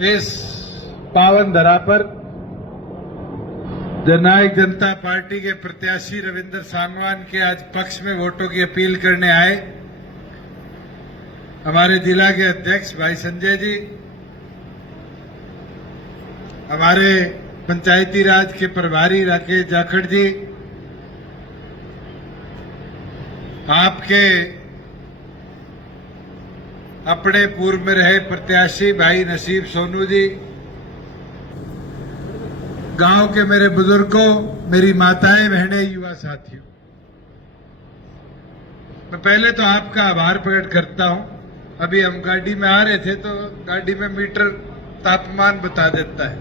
इस पावन धरा पर जननायक जनता पार्टी के प्रत्याशी रविंद्र सांगवान के आज पक्ष में वोटों की अपील करने आए हमारे जिला के अध्यक्ष भाई संजय जी, हमारे पंचायती राज के प्रभारी राकेश जाखड़ जी, आपके अपने पूर्व में रहे प्रत्याशी भाई नसीब सोनू जी, गांव के मेरे बुजुर्गों, मेरी माताएं बहनें, युवा साथियों, मैं पहले तो आपका आभार प्रकट करता हूं। अभी हम गाड़ी में आ रहे थे तो गाड़ी में मीटर तापमान बता देता है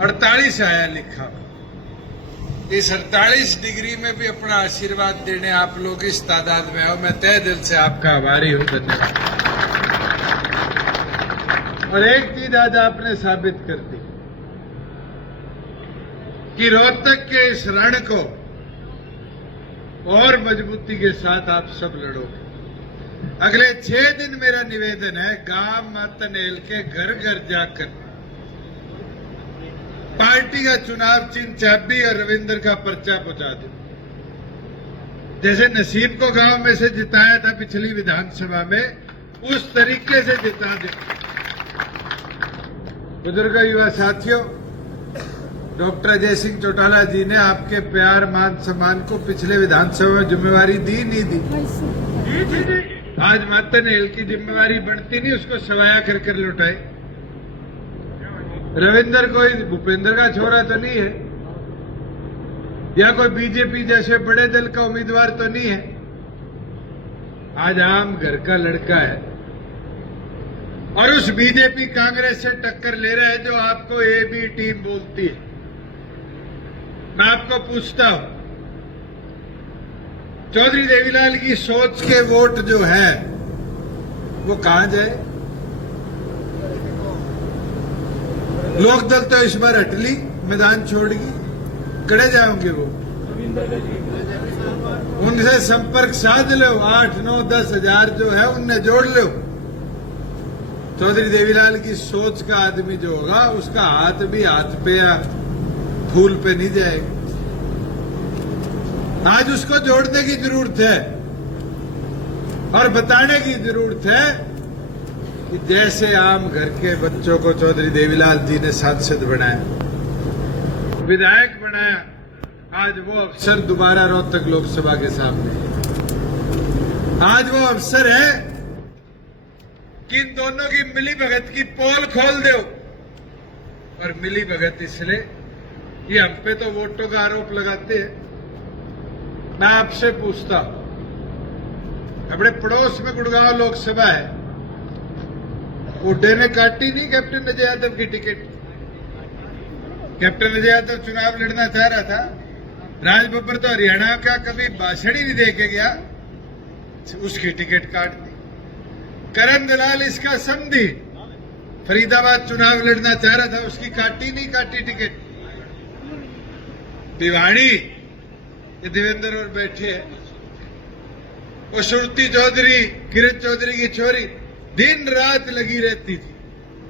48 आया लिखा। इस 48 डिग्री में भी अपना आशीर्वाद देने आप लोग इस तादाद में आओ, मैं तहे दिल से आपका आभारी हूं। धन्यवाद। और एक चीज आज आपने साबित कर दी कि रोहतक के इस रण को और मजबूती के साथ आप सब लड़ोगे। अगले 6 दिन मेरा निवेदन है, गांव मतनेल के घर घर जाकर पार्टी का चुनाव चिन्ह चाबी और रविंद्र का पर्चा पहुंचा दो। जैसे नसीब को गांव में से जिताया था पिछली विधानसभा में, उस तरीके से जिता दो। बुजुर्ग युवा साथियों, डॉक्टर अजय सिंह चौटाला जी ने आपके प्यार मान सम्मान को पिछले विधानसभा में जिम्मेवारी दी नहीं दी? आज मतनेल की जिम्मेवारी बनती नहीं, उसको सवाया कर लौटाए। रविंद्र कोई भूपेंद्र का छोरा तो नहीं है, या कोई बीजेपी जैसे बड़े दल का उम्मीदवार तो नहीं है। आज आम घर का लड़का है और उस बीजेपी कांग्रेस से टक्कर ले रहा है जो आपको ए बी टीम बोलती है। मैं आपको पूछता हूं, चौधरी देवीलाल की सोच के वोट जो है वो कहां जाए? लोकदल तो इस बार हटली, मैदान छोड़गी, कड़े जाओगे वो? उनसे संपर्क साध लो, 8, 9, 10 हजार जो है उनने जोड़ लो। चौधरी देवीलाल की सोच का आदमी जो होगा उसका हाथ भी हाथ पे या फूल पे नहीं जाएगा। आज उसको जोड़ने की जरूरत है और बताने की जरूरत है कि जैसे आम घर के बच्चों को चौधरी देवीलाल जी ने सांसद बनाया, विधायक बनाया, आज वो अवसर दोबारा रोहतक लोकसभा के सामने है। आज वो अवसर है कि इन दोनों की मिली भगत की पोल खोल दो। और मिली भगत इसलिए, ये हम पे तो वोटों का आरोप लगाते हैं। मैं आपसे पूछता हूं, अपने पड़ोस में गुड़गांव लोकसभा है, हुड्डे ने काटी नहीं कैप्टन अजय यादव की टिकट? कैप्टन अजय यादव चुनाव लड़ना चाह रहा था, राज बब्बर तो हरियाणा का कभी भाषण ही नहीं दे के गया, उसकी टिकट काट दी। करण दलाल इसका समधी फरीदाबाद चुनाव लड़ना चाह रहा था, उसकी नहीं काटी टिकट। भिवाड़ी ये देवेंद्र और बैठे हैं, वो श्रुति चौधरी, किरण चौधरी की छोरी दिन रात लगी रहती थी,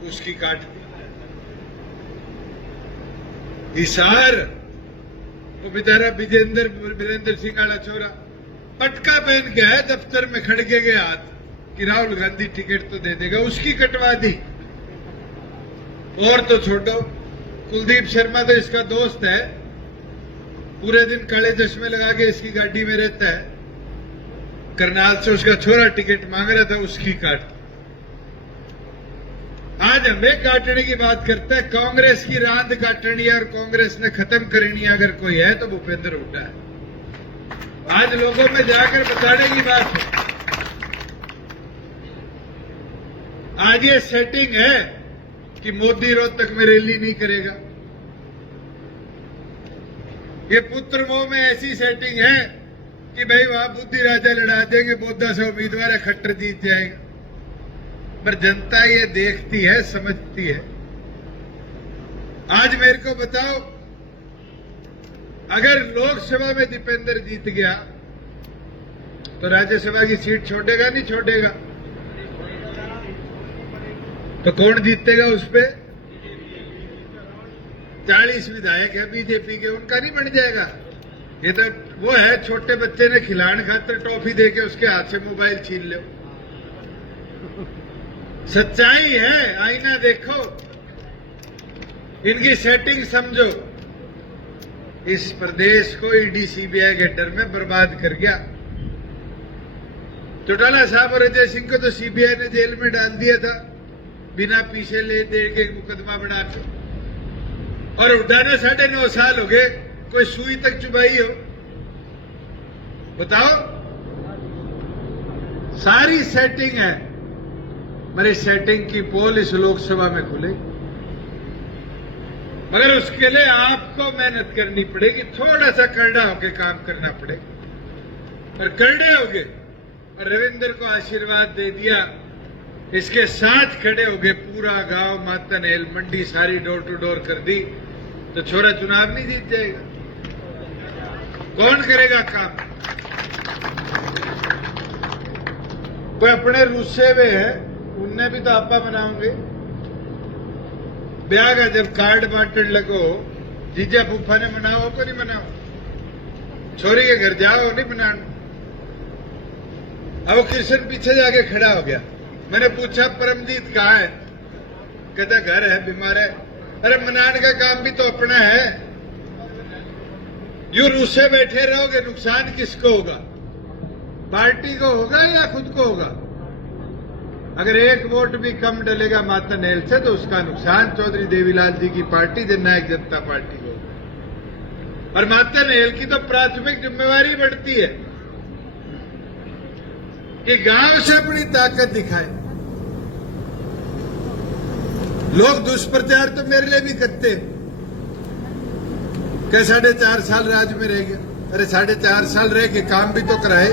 उसकी काट दी। हिसार वो बेचारा वीरेंद्र सिंह वाला छोरा पटका पहन के आया दफ्तर में, खड़के गए हाथ कि राहुल गांधी टिकट तो दे देगा, उसकी कटवा दी। और तो छोड़ो, कुलदीप शर्मा तो इसका दोस्त है, पूरे दिन काले चश्मे लगा के इसकी गाड़ी में रहता है, करनाल से उसका छोरा टिकट मांग रहा था, उसकी काट। आज हमें काटने की बात करता है, कांग्रेस की रांद काटनी है और कांग्रेस ने खत्म करनी है अगर कोई है तो भूपेंद्र हुड्डा है। आज लोगों में जाकर बताने की बात है। आज ये सेटिंग है कि मोदी रोहतक में रैली नहीं करेगा। ये पुत्र मोह में ऐसी सेटिंग है कि भाई वहां बुद्धि राजा लड़ा देंगे, बोधा से उम्मीदवार है, खट्टर जीत जाएगा। पर जनता ये देखती है, समझती है। आज मेरे को बताओ, अगर लोकसभा में दीपेंद्र जीत गया तो राज्यसभा की सीट छोड़ेगा नहीं छोड़ेगा? तो कौन जीतेगा उस पे? 40 विधायक है बीजेपी के, उनका नहीं बन जाएगा। ये तो वो है, छोटे बच्चे ने खिलाने खातर टॉफी देके उसके हाथ से मोबाइल छीन लो। सच्चाई है, आईना देखो, इनकी सेटिंग समझो। इस प्रदेश को ईडी सीबीआई के डर में बर्बाद कर गया। चौटाला साहब और अजय सिंह को तो सीबीआई ने जेल में डाल दिया था, बिना पीछे ले दे के मुकदमा बना के। और हुड्डा ने 9.5 साल हो गए, कोई सुई तक चुबाई हो? बताओ। सारी सेटिंग है, मेरी सेटिंग की पोल इस लोकसभा में खुलेगी, मगर उसके लिए आपको मेहनत करनी पड़ेगी, थोड़ा सा करड़ा होके काम करना पड़ेगा। और करड़े होगे और रविंद्र को आशीर्वाद दे दिया, इसके साथ खड़े हो गए, पूरा गांव मातनहेल मंडी सारी डोर टू डोर कर दी, तो छोरा चुनाव नहीं जीत जाएगा। कौन करेगा काम? कोई अपने रूसे हुए है, उनने भी तो आपा बनाओगे। ब्याह का जब कार्ड बांटने लगो, जीजा फूफा ने मनाओ को नहीं मनाओ, छोरी के घर जाओ नहीं मनाना। अब वो कृष्ण पीछे जाके खड़ा हो गया। मैंने पूछा परमजीत कहाँ है? कहता घर है, बीमार है। अरे मनाने का काम भी तो अपना है। यूं रूसे बैठे रहोगे, नुकसान किसको होगा? पार्टी को होगा या खुद को होगा? अगर एक वोट भी कम डलेगा मातनहेल से तो उसका नुकसान चौधरी देवीलाल जी की पार्टी जननायक जनता पार्टी को। और मातनहेल की तो प्राथमिक जिम्मेवारी बढ़ती है कि गांव से अपनी ताकत दिखाए। लोग दुष्प्रचार तो मेरे लिए भी करते हैं कि 4.5 साल राज में रह गया। अरे 4.5 साल रह के काम भी तो कराए।